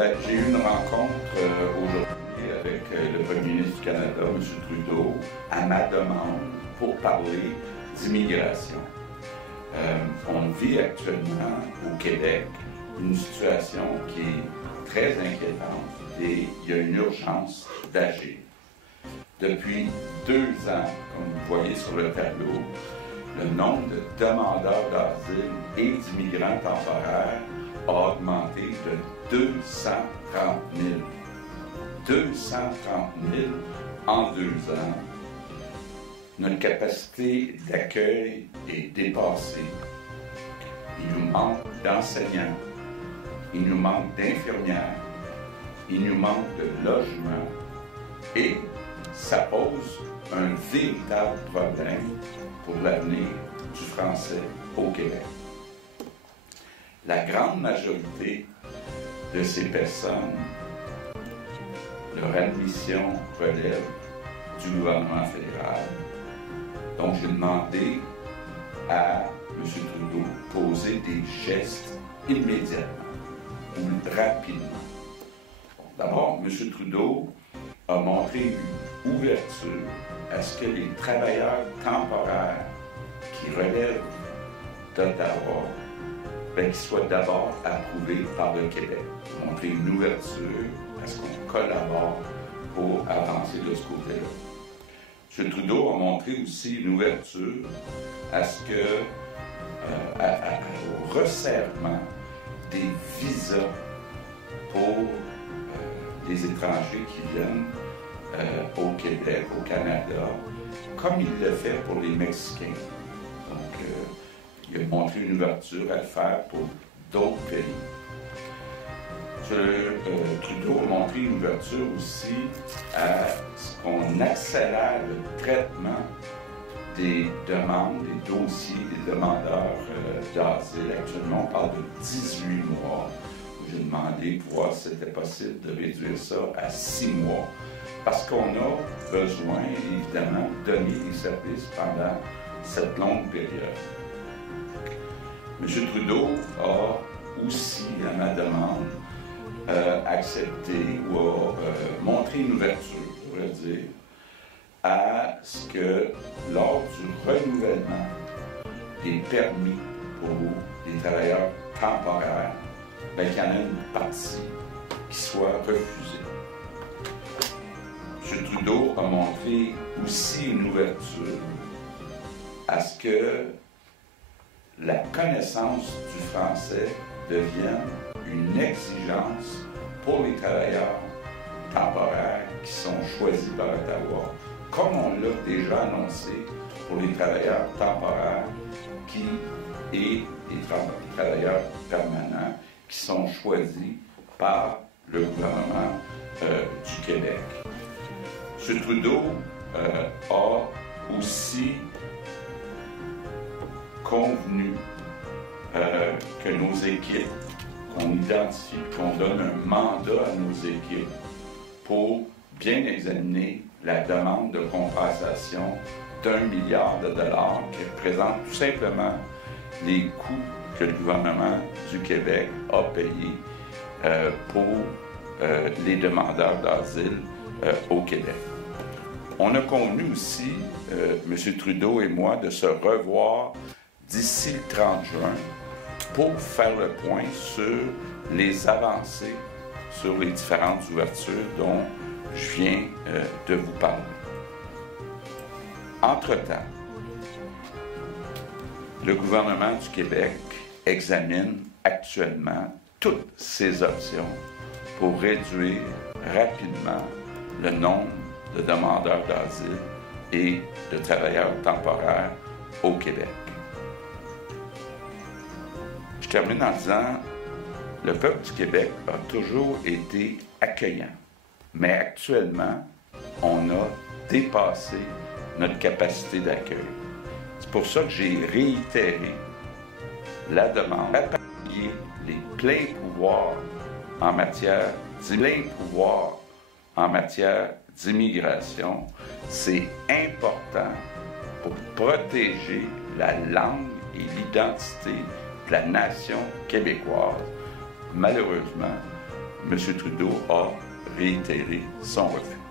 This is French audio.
J'ai eu une rencontre aujourd'hui avec le premier ministre du Canada, M. Trudeau, à ma demande pour parler d'immigration. On vit actuellement au Québec une situation qui est très inquiétante et il y a une urgence d'agir. Depuis 2 ans, comme vous voyez sur le tableau, le nombre de demandeurs d'asile et d'immigrants temporaires a augmenté de 230 000. 230 000 en 2 ans. Notre capacité d'accueil est dépassée. Il nous manque d'enseignants, il nous manque d'infirmières, il nous manque de logements et ça pose un véritable problème pour l'avenir du français au Québec. La grande majorité de ces personnes, leur admission relève du gouvernement fédéral. Donc, j'ai demandé à M. Trudeau de poser des gestes immédiatement ou rapidement. D'abord, M. Trudeau a montré une ouverture à ce que les travailleurs temporaires qui relèvent d'Ottawa, qu'ils soient d'abord approuvés par le Québec. Montrer une ouverture à ce qu'on collabore pour avancer de ce côté-là. M. Trudeau a montré aussi une ouverture à ce que, au resserrement des visas pour les étrangers qui viennent au Québec, au Canada, comme il le fait pour les Mexicains. Donc, il a montré une ouverture à le faire pour d'autres pays. Trudeau a montré une ouverture aussi à ce qu'on accélère le traitement des demandes, des dossiers des demandeurs d'asile. Actuellement, on parle de 18 mois. J'ai demandé pour voir si c'était possible de réduire ça à 6 mois. Parce qu'on a besoin, évidemment, de donner des services pendant cette longue période. M. Trudeau a aussi, à ma demande, accepté ou a montré une ouverture, je pourrais dire, à ce que lors du renouvellement des permis pour les travailleurs temporaires, qu'il y en a une partie qui soit refusée. M. Trudeau a montré aussi une ouverture à ce que la connaissance du français devienne une exigence pour les travailleurs temporaires qui sont choisis par Ottawa, comme on l'a déjà annoncé pour les travailleurs temporaires et les travailleurs permanents qui sont choisis par le gouvernement du Québec. M. Trudeau a aussi convenu que nos équipes, qu'on identifie, qu'on donne un mandat à nos équipes pour bien examiner la demande de compensation d'1 milliard de dollars qui représente tout simplement les coûts que le gouvernement du Québec a payés pour les demandeurs d'asile au Québec. On a convenu aussi, M. Trudeau et moi, de se revoir d'ici le 30 juin pour faire le point sur les avancées, sur les différentes ouvertures dont je viens de vous parler. Entre-temps, le gouvernement du Québec examine actuellement toutes ces options pour réduire rapidement le nombre de demandeurs d'asile et de travailleurs temporaires au Québec. Je termine en disant, le peuple du Québec a toujours été accueillant, mais actuellement, on a dépassé notre capacité d'accueil. C'est pour ça que j'ai réitéré la demande d'appuyer les pleins pouvoirs en matière d'immigration. C'est important pour protéger la langue et l'identité de la nation québécoise. Malheureusement, M. Trudeau a réitéré son refus.